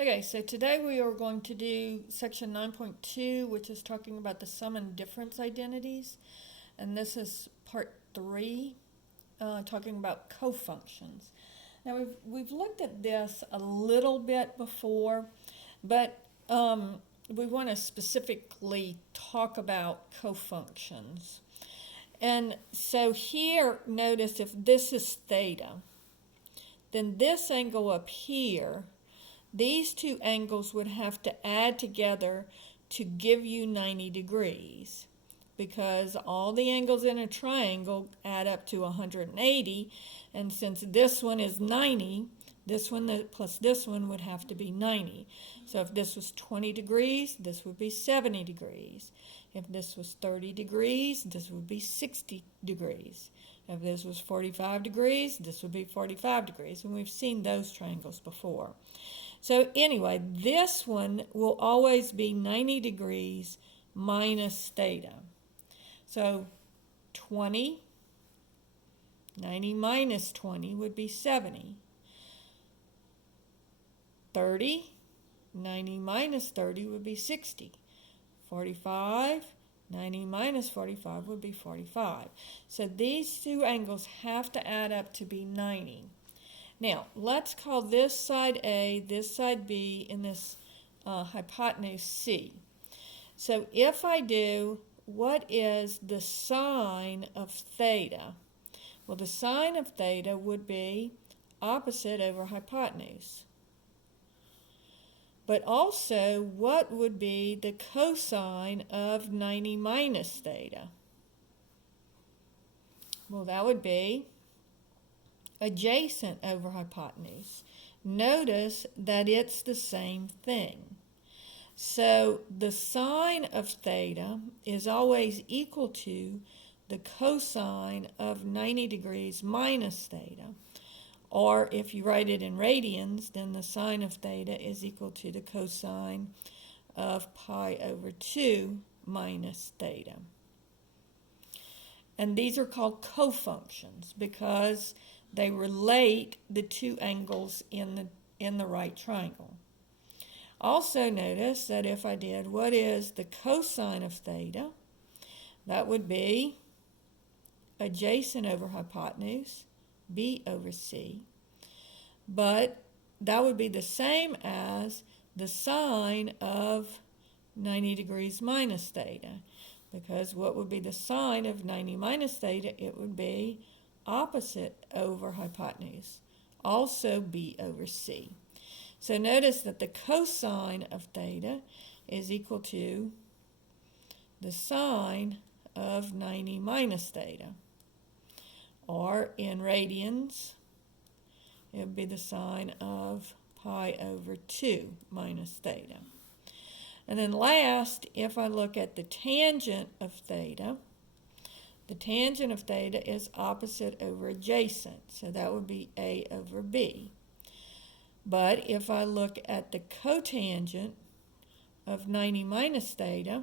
Okay, so today we are going to do section 9.2, which is talking about the sum and difference identities. And this is part 3, talking about cofunctions. Now we've looked at this a little bit before, but we want to specifically talk about cofunctions. And so here, notice if this is theta, then this angle up here, these two angles would have to add together to give you 90 degrees, because all the angles in a triangle add up to 180, and since this one is 90, this one plus this one would have to be 90. So if this was 20 degrees, this would be 70 degrees. If this was 30 degrees, this would be 60 degrees. If this was 45 degrees, this would be 45 degrees, and we've seen those triangles before. So anyway, this one will always be 90 degrees minus theta. So 20, 90 minus 20 would be 70. 30, 90 minus 30 would be 60. 45, 90 minus 45 would be 45. So these two angles have to add up to be 90. Now, let's call this side A, this side B, and this hypotenuse C. So if I do, what is the sine of theta? Well, the sine of theta would be opposite over hypotenuse. But also, what would be the cosine of 90 minus theta? Well, that would be adjacent over hypotenuse. Notice that it's the same thing. So the sine of theta is always equal to the cosine of 90 degrees minus theta. Or if you write it in radians, then the sine of theta is equal to the cosine of pi over 2 minus theta. And these are called cofunctions because they relate the two angles in the right triangle. Also notice that if I did, what is the cosine of theta? That would be adjacent over hypotenuse, B over C. But that would be the same as the sine of 90 degrees minus theta. Because what would be the sine of 90 minus theta? It would be opposite over hypotenuse, also B over C. So notice that the cosine of theta is equal to the sine of 90 minus theta. Or in radians, it would be the sine of pi over 2 minus theta. And then last, if I look at the tangent of theta, the tangent of theta is opposite over adjacent, so that would be A over B. But if I look at the cotangent of 90 minus theta,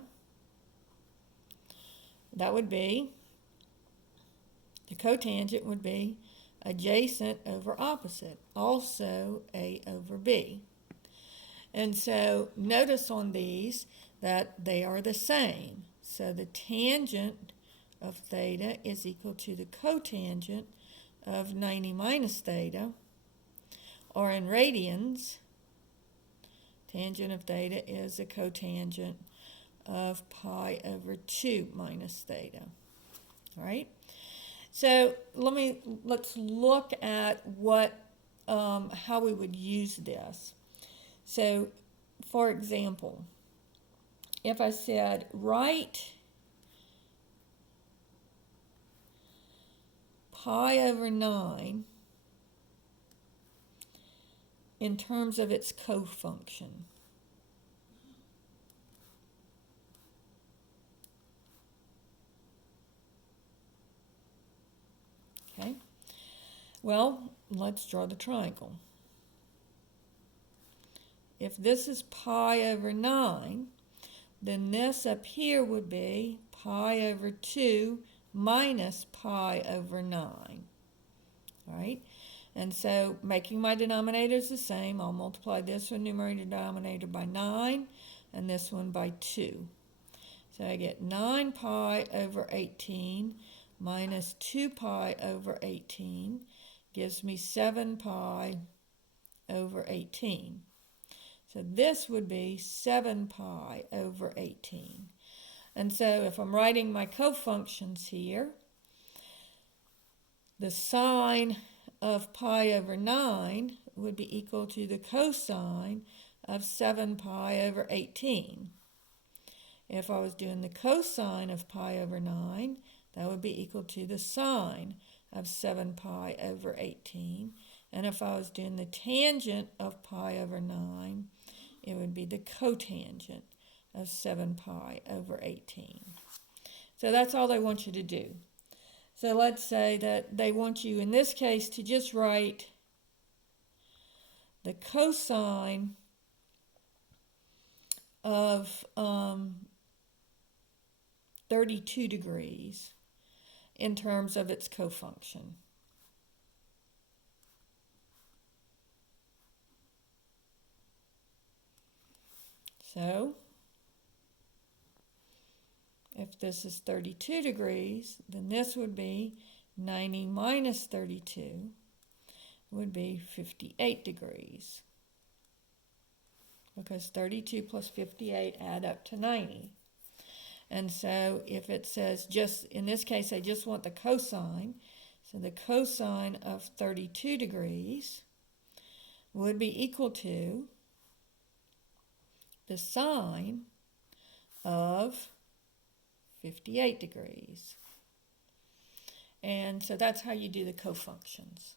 that would be, the cotangent would be adjacent over opposite, also A over B. And so notice on these that they are the same. So the tangent of theta is equal to the cotangent of 90 minus theta, or in radians, tangent of theta is the cotangent of pi over 2 minus theta. All right? So let's look at how we would use this. So, for example, if I said write pi over 9 in terms of its cofunction. Okay, well, let's draw the triangle. If this is pi over 9, then this up here would be pi over 2 minus pi over 9. All right? And so making my denominators the same, I'll multiply this one numerator denominator by 9 and this one by 2. So I get 9 pi over 18 minus 2 pi over 18 gives me 7 pi over 18. So this would be 7 pi over 18. And so if I'm writing my cofunctions here, the sine of pi over 9 would be equal to the cosine of 7 pi over 18. If I was doing the cosine of pi over 9, that would be equal to the sine of 7 pi over 18. And if I was doing the tangent of pi over 9, it would be the cotangent of 7 pi over 18. So that's all they want you to do. So let's say that they want you, in this case, to just write the cosine of 32 degrees in terms of its cofunction. So if this is 32 degrees, then this would be 90 minus 32 would be 58 degrees. Because 32 plus 58 add up to 90. And so if it says just, in this case, I just want the cosine. So the cosine of 32 degrees would be equal to the sine of 58 degrees. And so that's how you do the cofunctions.